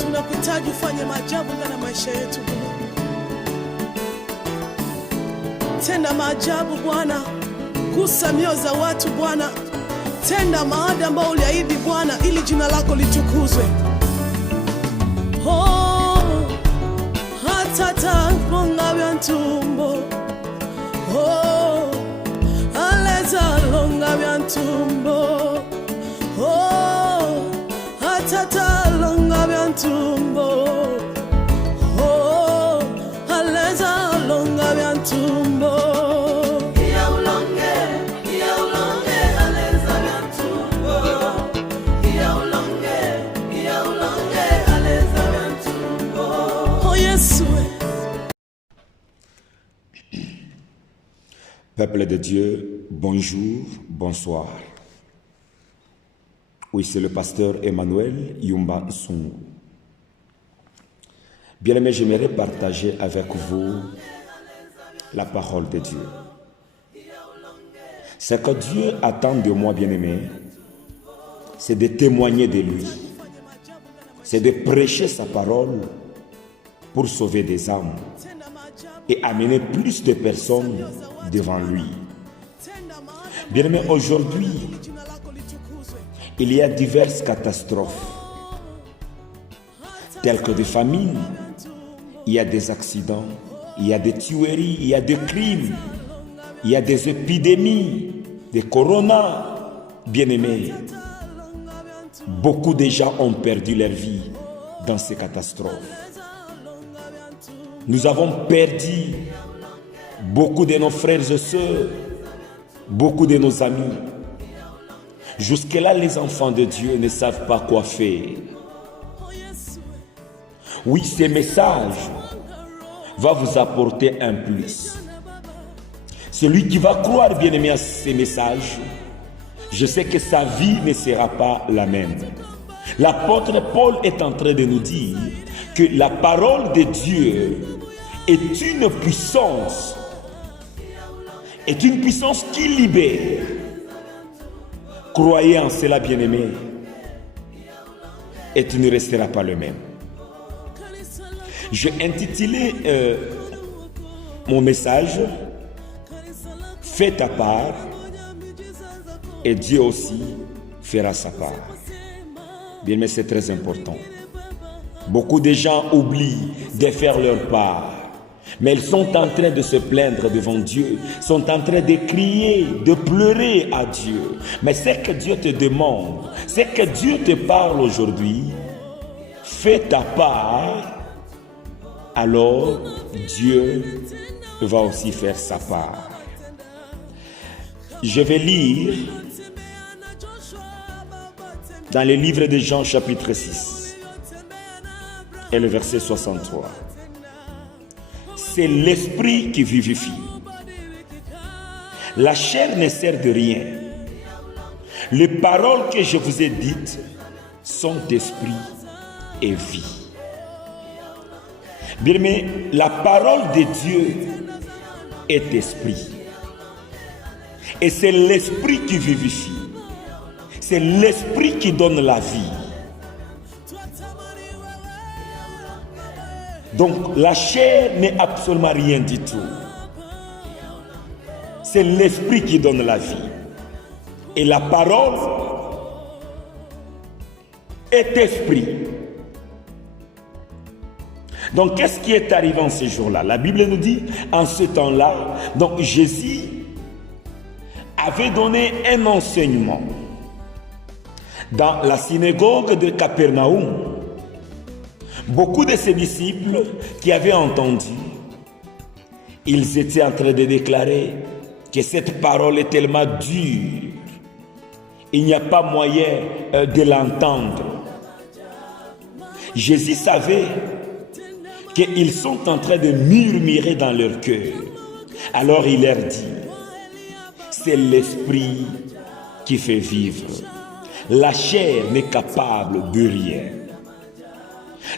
Tunakuhitaji ufanye maajabu ndani ya maisha yetu. Tenda maajabu Bwana, gusa mioyo za watu Bwana, tenda maada ambao uliahidi Bwana, ili jina lako litukuzwe. Oh, hatata longa vyantumbo, oh, aleza longa vyantumbo, oh, hatata longa vyantumbo, oh, aleza longa vyantumbo. Peuple de Dieu, bonjour, bonsoir. Oui, c'est le pasteur Emmanuel Yumba Nsung. Bien-aimés, j'aimerais partager avec vous la parole de Dieu. Ce que Dieu attend de moi, bien-aimé, c'est de témoigner de lui. C'est de prêcher sa parole pour sauver des âmes et amener plus de personnes devant lui. Bien-aimé, aujourd'hui, il y a diverses catastrophes, telles que des famines, il y a des accidents, il y a des tueries, il y a des crimes, il y a des épidémies, des corona. Bien-aimé, beaucoup de gens ont perdu leur vie dans ces catastrophes. Nous avons perdu beaucoup de nos frères et sœurs, beaucoup de nos amis. Jusque-là, les enfants de Dieu ne savent pas quoi faire. Oui, ce message va vous apporter un plus. Celui qui va croire, bien-aimé, à ces messages, je sais que sa vie ne sera pas la même. L'apôtre Paul est en train de nous dire que la parole de Dieu est une puissance qui libère. Croyez en cela, bien-aimé, et tu ne resteras pas le même. J'ai intitulé mon message « Fais ta part et Dieu aussi fera sa part ». Bien-aimé, c'est très important. Beaucoup de gens oublient de faire leur part. Mais ils sont en train de se plaindre devant Dieu, sont en train de crier, de pleurer à Dieu. Mais ce que Dieu te demande, c'est que Dieu te parle aujourd'hui, fais ta part, alors Dieu va aussi faire sa part. Je vais lire dans le livre de Jean chapitre 6 et le verset 63. C'est l'esprit qui vivifie. La chair ne sert de rien. Les paroles que je vous ai dites sont esprit et vie. Bien aimé, la parole de Dieu est esprit. Et c'est l'esprit qui vivifie. C'est l'esprit qui donne la vie. Donc la chair n'est absolument rien du tout. C'est l'esprit qui donne la vie. Et la parole est esprit. Donc qu'est-ce qui est arrivé en ce jour-là? La Bible nous dit, en ce temps-là, donc Jésus avait donné un enseignement dans la synagogue de Capernaum. Beaucoup de ses disciples qui avaient entendu, ils étaient en train de déclarer que cette parole est tellement dure, il n'y a pas moyen de l'entendre. Jésus savait qu'ils sont en train de murmurer dans leur cœur. Alors il leur dit, c'est l'esprit qui fait vivre. La chair n'est capable de rien.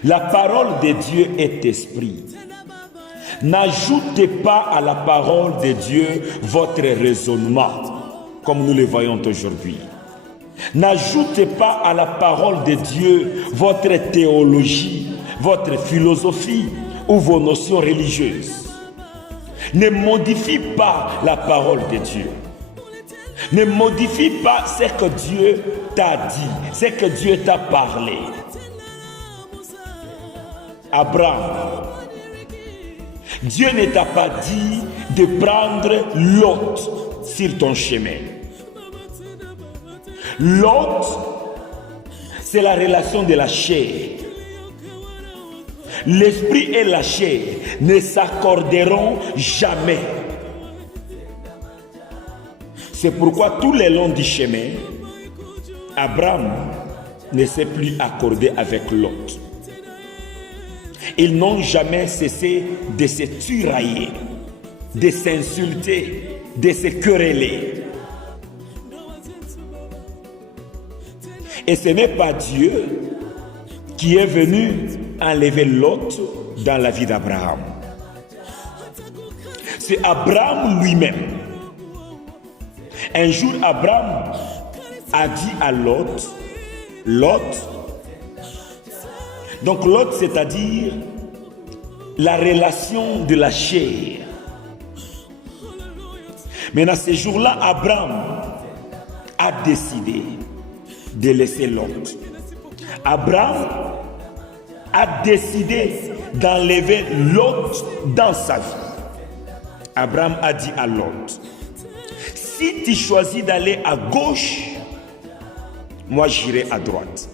La parole de Dieu est esprit. N'ajoutez pas à la parole de Dieu votre raisonnement, comme nous le voyons aujourd'hui. N'ajoutez pas à la parole de Dieu votre théologie, votre philosophie ou vos notions religieuses. Ne modifie pas la parole de Dieu. Ne modifie pas ce que Dieu t'a dit, ce que Dieu t'a parlé. Abraham, Dieu ne t'a pas dit de prendre Lot sur ton chemin. Lot, c'est la relation de la chair. L'esprit et la chair ne s'accorderont jamais. C'est pourquoi tout le long du chemin, Abraham ne s'est plus accordé avec Lot. Ils n'ont jamais cessé de se tirailler, de s'insulter, de se quereller. Et ce n'est pas Dieu qui est venu enlever Lot dans la vie d'Abraham. C'est Abraham lui-même. Un jour, Abraham a dit à Lot, donc Lot, c'est-à-dire la relation de la chair. Maintenant, ce jour-là, Abraham a décidé de laisser Lot. Abraham a décidé d'enlever Lot dans sa vie. Abraham a dit à Lot, si tu choisis d'aller à gauche, moi j'irai à droite.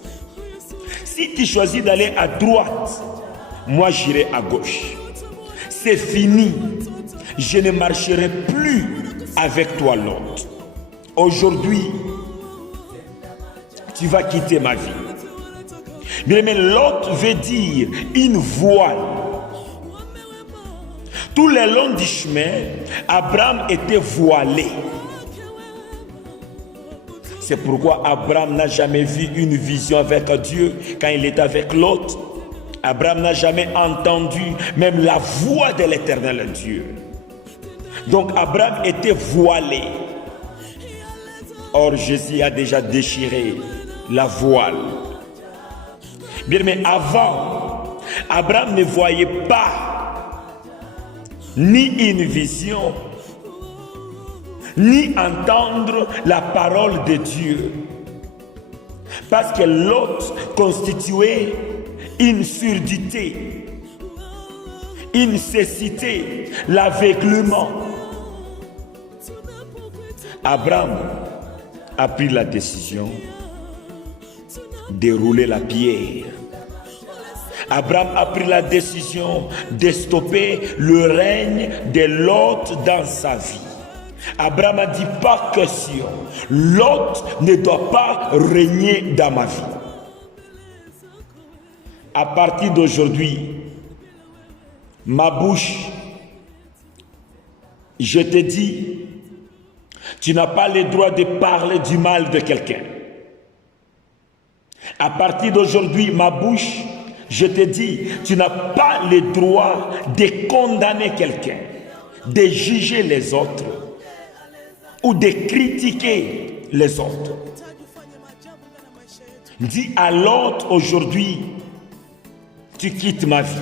Si tu choisis d'aller à droite, moi j'irai à gauche. C'est fini. Je ne marcherai plus avec toi, Lot. Aujourd'hui, tu vas quitter ma vie. Mais Lot veut dire une voile. Tout le long du chemin, Abraham était voilé. C'est pourquoi Abraham n'a jamais vu une vision avec Dieu quand il était avec Lot. Abraham n'a jamais entendu même la voix de l'Éternel Dieu. Donc Abraham était voilé. Or Jésus a déjà déchiré la voile. Bien, mais avant, Abraham ne voyait pas ni une vision, ni entendre la parole de Dieu. Parce que Lot constituait une surdité, une cécité, l'aveuglement. Abraham a pris la décision de rouler la pierre. Abraham a pris la décision de stopper le règne de Lot dans sa vie. Abraham a dit, pas question, Lot ne doit pas régner dans ma vie. À partir d'aujourd'hui, ma bouche, je te dis, tu n'as pas le droit de parler du mal de quelqu'un. À partir d'aujourd'hui, ma bouche, je te dis, tu n'as pas le droit de condamner quelqu'un, de juger les autres ou de critiquer les autres. Dis à l'autre aujourd'hui, tu quittes ma vie.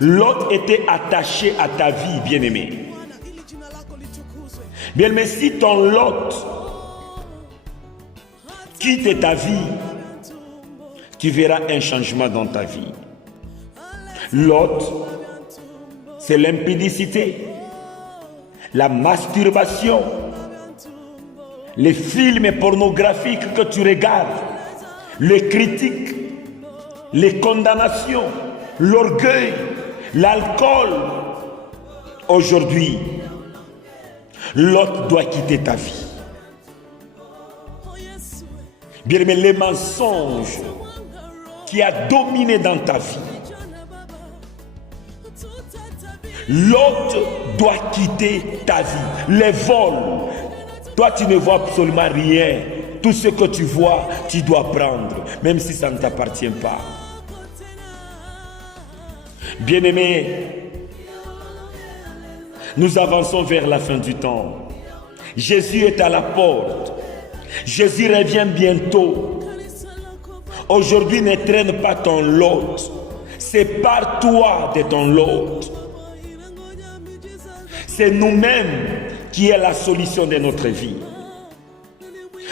L'autre était attaché à ta vie, bien-aimé. Bien-aimé, si ton Lot quitte ta vie, tu verras un changement dans ta vie. Lot, c'est l'impudicité, la masturbation, les films pornographiques que tu regardes, les critiques, les condamnations, l'orgueil, l'alcool. Aujourd'hui, Lot doit quitter ta vie. Bien aimé, les mensonges qui a dominé dans ta vie, Lot doit quitter ta vie. Les vols, toi tu ne vois absolument rien. Tout ce que tu vois, tu dois prendre, même si ça ne t'appartient pas. Bien-aimés, nous avançons vers la fin du temps. Jésus est à la porte. Jésus revient bientôt. Aujourd'hui, ne traîne pas ton lot. Sépare-toi de ton lot. C'est nous-mêmes qui est la solution de notre vie.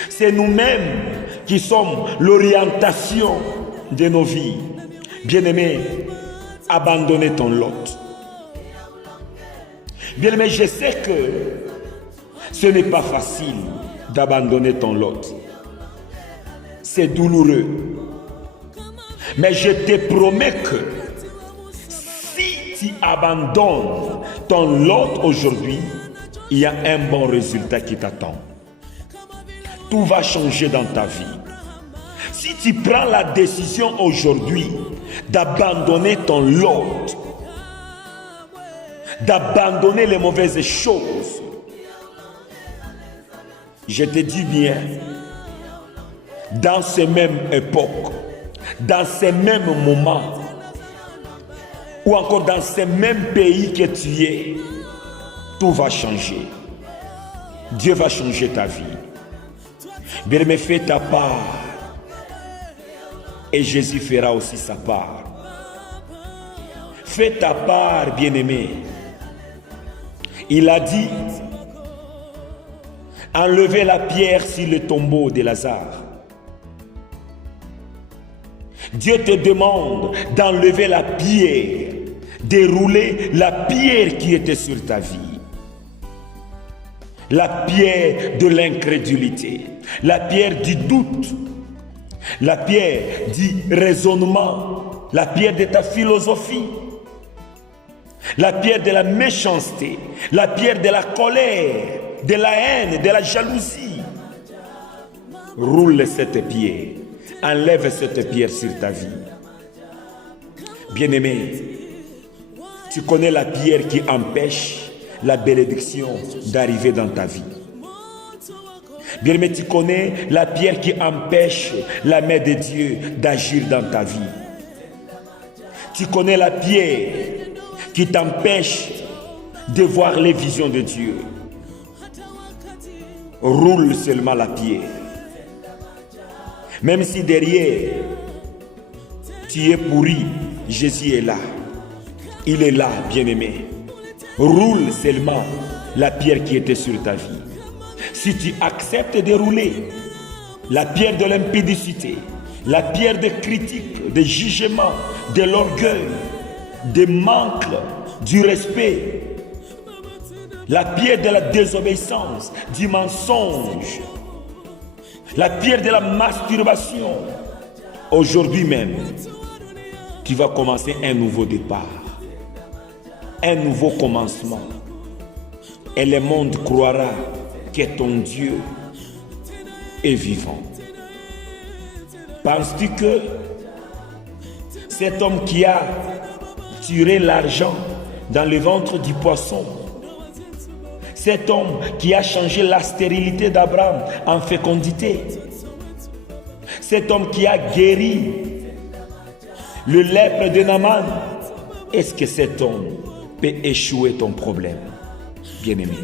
C'est nous-mêmes qui sommes l'orientation de nos vies. Bien-aimé, abandonnez ton lot. Bien-aimé, je sais que ce n'est pas facile d'abandonner ton lot. C'est douloureux. Mais je te promets que si tu abandonnes ton lot aujourd'hui, il y a un bon résultat qui t'attend. Tout va changer dans ta vie. Si tu prends la décision aujourd'hui d'abandonner ton lot, d'abandonner les mauvaises choses, je te dis bien, dans ces mêmes époques, dans ces mêmes moments, ou encore dans ces mêmes pays que tu es, tout va changer. Dieu va changer ta vie. Bien-aimé, fais ta part et Jésus fera aussi sa part. Fais ta part, bien-aimé. Il a dit, enlevez la pierre sur le tombeau de Lazare. Dieu te demande d'enlever la pierre, dérouler la pierre qui était sur ta vie. La pierre de l'incrédulité, la pierre du doute, la pierre du raisonnement, la pierre de ta philosophie, la pierre de la méchanceté, la pierre de la colère, de la haine, de la jalousie. Roule cette pierre, enlève cette pierre sur ta vie. Bien-aimé, tu connais la pierre qui empêche la bénédiction d'arriver dans ta vie. Bien-aimé, tu connais la pierre qui empêche la main de Dieu d'agir dans ta vie. Tu connais la pierre qui t'empêche de voir les visions de Dieu. Roule seulement la pierre. Même si derrière, tu es pourri, Jésus est là. Il est là, bien-aimé. Roule seulement la pierre qui était sur ta vie. Si tu acceptes de rouler la pierre de l'impudicité, la pierre de critique, de jugement, de l'orgueil, de manque, du respect, la pierre de la désobéissance, du mensonge, la pierre de la masturbation, aujourd'hui même, tu vas commencer un nouveau départ. Un nouveau commencement. Et le monde croira que ton Dieu est vivant. Penses-tu que cet homme qui a tiré l'argent dans le ventre du poisson, cet homme qui a changé la stérilité d'Abraham en fécondité, cet homme qui a guéri le lèpre de Naaman, est-ce que cet homme peut échouer ton problème, bien-aimé?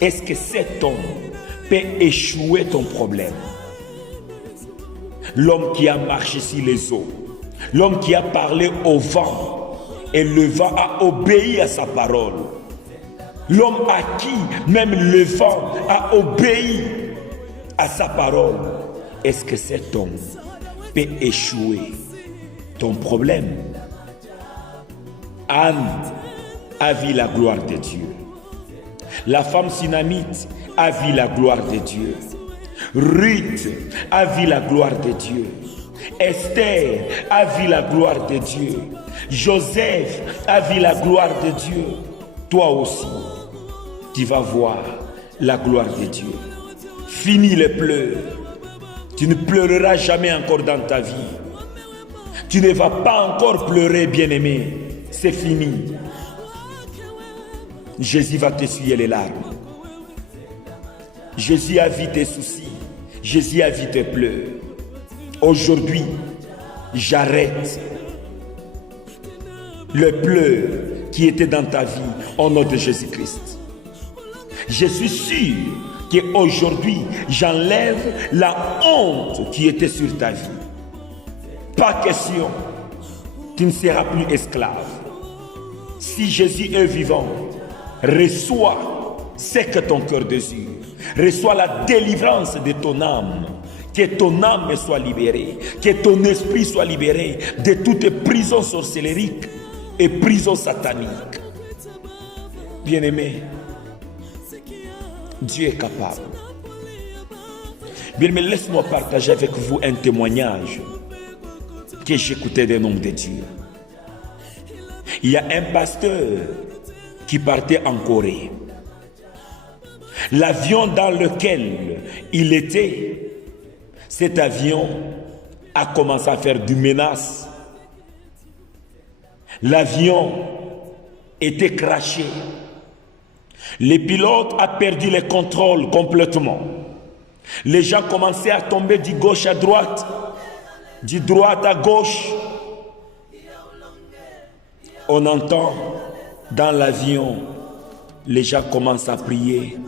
Est-ce que cet homme peut échouer ton problème? L'homme qui a marché sur les eaux, l'homme qui a parlé au vent et le vent a obéi à sa parole, l'homme à qui même le vent a obéi à sa parole, est-ce que cet homme peut échouer ton problème? Anne a vu la gloire de Dieu. La femme sunamite a vu la gloire de Dieu. Ruth a vu la gloire de Dieu. Esther a vu la gloire de Dieu. Joseph a vu la gloire de Dieu. Toi aussi, tu vas voir la gloire de Dieu. Fini les pleurs. Tu ne pleureras jamais encore dans ta vie. Tu ne vas pas encore pleurer, bien-aimé. C'est fini. Jésus va t'essuyer les larmes. Jésus a vu tes soucis. Jésus a vu tes pleurs. Aujourd'hui, j'arrête le pleurs qui était dans ta vie au nom de Jésus-Christ. Je suis sûr qu'aujourd'hui, j'enlève la honte qui était sur ta vie. Pas question, tu ne seras plus esclave. Si Jésus est vivant, reçois ce que ton cœur désire. Reçois la délivrance de ton âme. Que ton âme soit libérée. Que ton esprit soit libéré de toutes prisons sorcellériques et prisons sataniques. Bien-aimé, Dieu est capable. Bien-aimé, laisse-moi partager avec vous un témoignage que j'écoutais des noms de Dieu. Il y a un pasteur qui partait en Corée. L'avion dans lequel il était, cet avion a commencé à faire du menace. L'avion était crashé. Le pilote a perdu le contrôle complètement. Les gens commençaient à tomber de gauche à droite, de droite à gauche. On entend dans l'avion, les gens commencent à prier.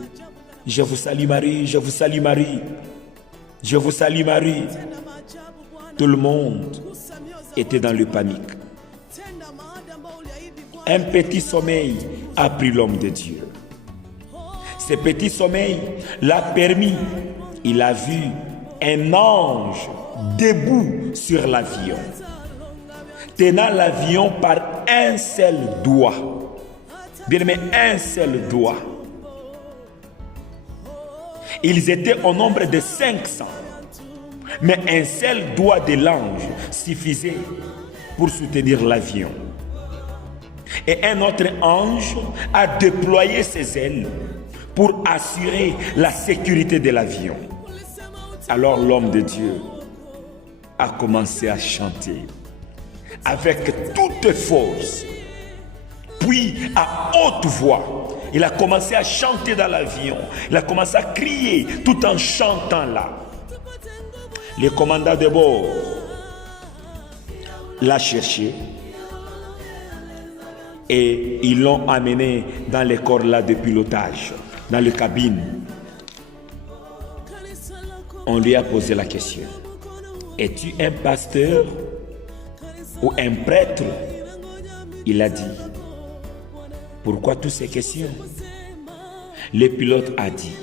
Je vous salue Marie, je vous salue Marie, je vous salue Marie. Tout le monde était dans le panique. Un petit sommeil a pris l'homme de Dieu. Ce petit sommeil l'a permis. Il a vu un ange debout sur l'avion, tenant l'avion par un seul doigt. Bien aimé, un seul doigt. Ils étaient au nombre de 500. Mais un seul doigt de l'ange suffisait pour soutenir l'avion. Et un autre ange a déployé ses ailes pour assurer la sécurité de l'avion. Alors l'homme de Dieu a commencé à chanter avec toute force. Puis à haute voix, il a commencé à chanter dans l'avion. Il a commencé à crier tout en chantant là. Le commandant de bord l'a cherché et ils l'ont amené dans les corps là de pilotage, dans les cabines. On lui a posé la question: es-tu un pasteur ou un prêtre? Il a dit: pourquoi toutes ces questions? Le pilote a dit: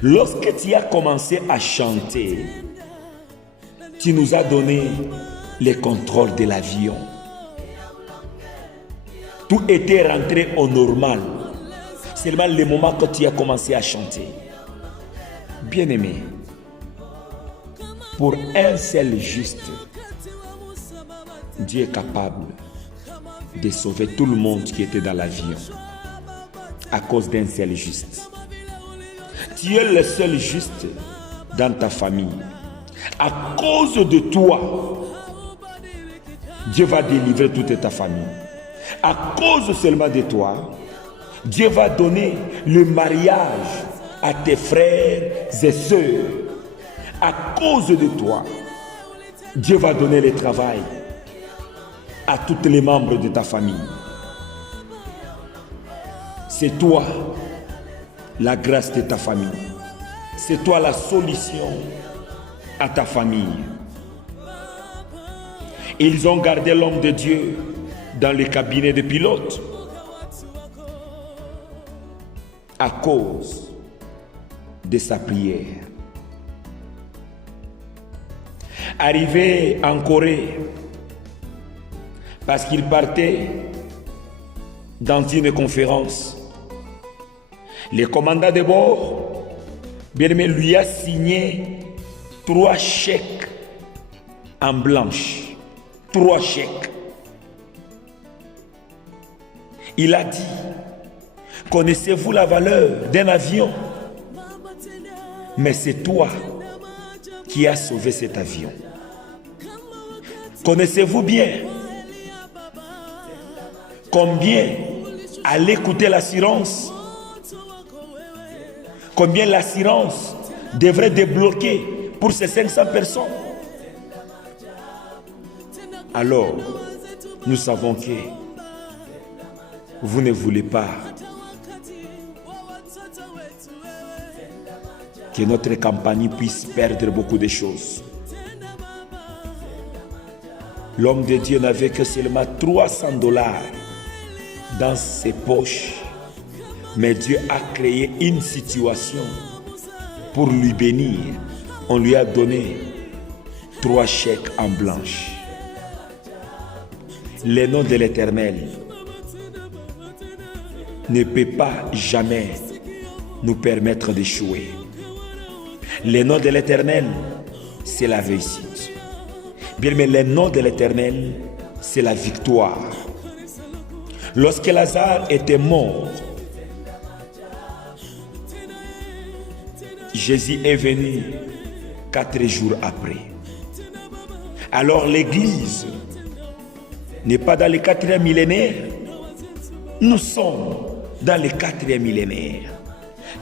lorsque tu as commencé à chanter, tu nous as donné le contrôle de l'avion. Tout était rentré au normal. Seulement le moment que tu as commencé à chanter. Bien-aimé, pour un seul juste, Dieu est capable de sauver tout le monde qui était dans l'avion à cause d'un seul juste. Tu es le seul juste dans ta famille. À cause de toi, Dieu va délivrer toute ta famille. À cause seulement de toi, Dieu va donner le mariage à tes frères et sœurs. À cause de toi, Dieu va donner le travail à tous les membres de ta famille. C'est toi la grâce de ta famille. C'est toi la solution à ta famille. Ils ont gardé l'homme de Dieu dans le cabinet de pilote à cause de sa prière. Arrivé en Corée, parce qu'il partait dans une conférence, le commandant de bord, bien-aimé, lui a signé 3 chèques en blanche. 3 chèques. Il a dit: connaissez-vous la valeur d'un avion? Mais c'est toi qui as sauvé cet avion. Connaissez-vous bien combien allait coûter l'assurance? Combien l'assurance devrait débloquer pour ces 500 personnes? Alors, nous savons que vous ne voulez pas que notre compagnie puisse perdre beaucoup de choses. L'homme de Dieu n'avait que seulement $300 dans ses poches. Mais Dieu a créé une situation pour lui bénir. On lui a donné 3 chèques en blanche. Le nom de l'Éternel ne peut pas jamais nous permettre d'échouer. Le nom de l'Éternel, c'est la réussite. Bien, mais le nom de l'Éternel, c'est la victoire. Lorsque Lazare était mort, Jésus est venu 4 jours après. Alors l'Église n'est pas dans le 4e millénaire. Nous sommes dans le 4e millénaire.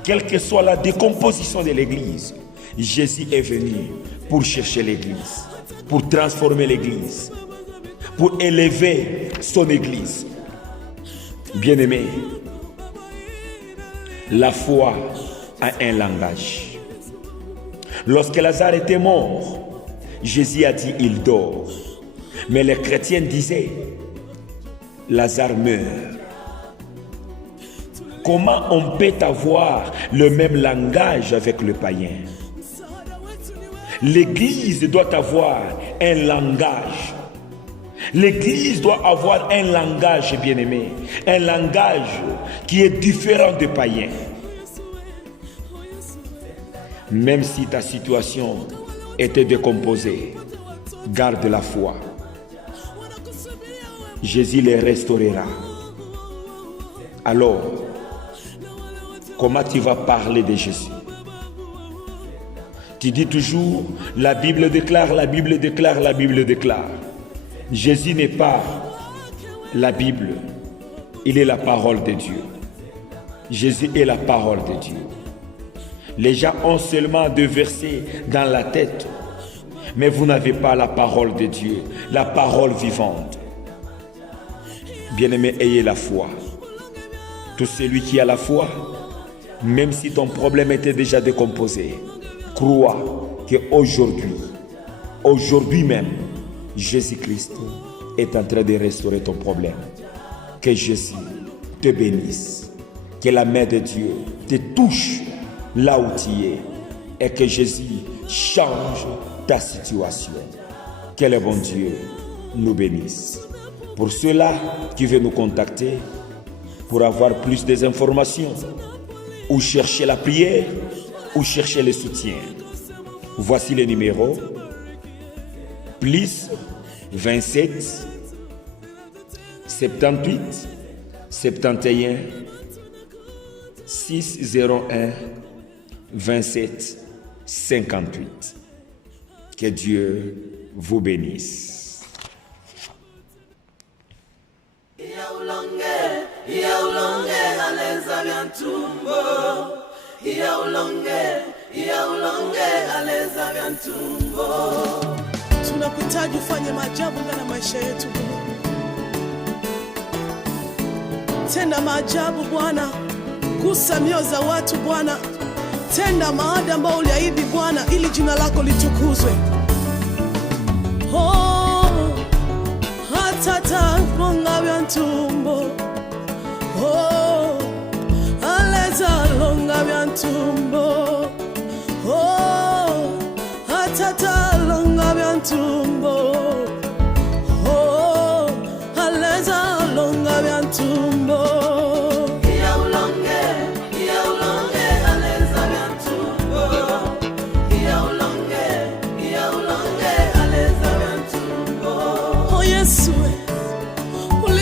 Quelle que soit la décomposition de l'Église, Jésus est venu pour chercher l'Église, pour transformer l'Église, pour élever son Église. Bien-aimé, la foi a un langage. Lorsque Lazare était mort, Jésus a dit il dort. Mais les chrétiens disaient Lazare meurt. Comment on peut avoir le même langage avec le païen? L'Église doit avoir un langage. L'Église doit avoir un langage, bien-aimé, un langage qui est différent des païens. Même si ta situation était décomposée, garde la foi. Jésus les restaurera. Alors, comment tu vas parler de Jésus? Tu dis toujours, la Bible déclare, la Bible déclare, la Bible déclare. Jésus n'est pas la Bible, il est la parole de Dieu. Jésus est la parole de Dieu. Les gens ont seulement 2 versets dans la tête, mais vous n'avez pas la parole de Dieu, la parole vivante. Bien-aimé, ayez la foi. Tout celui qui a la foi, même si ton problème était déjà décomposé, crois qu'aujourd'hui même, Jésus-Christ est en train de restaurer ton problème. Que Jésus te bénisse. Que la main de Dieu te touche là où tu es. Et que Jésus change ta situation. Que le bon Dieu nous bénisse. Pour ceux-là qui veulent nous contacter, pour avoir plus d'informations, ou chercher la prière, ou chercher le soutien, voici les numéros. Plus 27 78 71 601 27 58. Que Dieu vous bénisse. Tunakuhitaji ufanye maajabu ndani ya maisha yetu. Tenda maajabu Bwana, gusa mioyo za watu Bwana. Tenda maada ambao uliahidi Bwana, ili jina lako litukuzwe. Oh, hatata longa byantumbo. Oh, aleza longa byantumbo. Oh, hatata longa byantumbo. Oh, aleza longa byantumbo.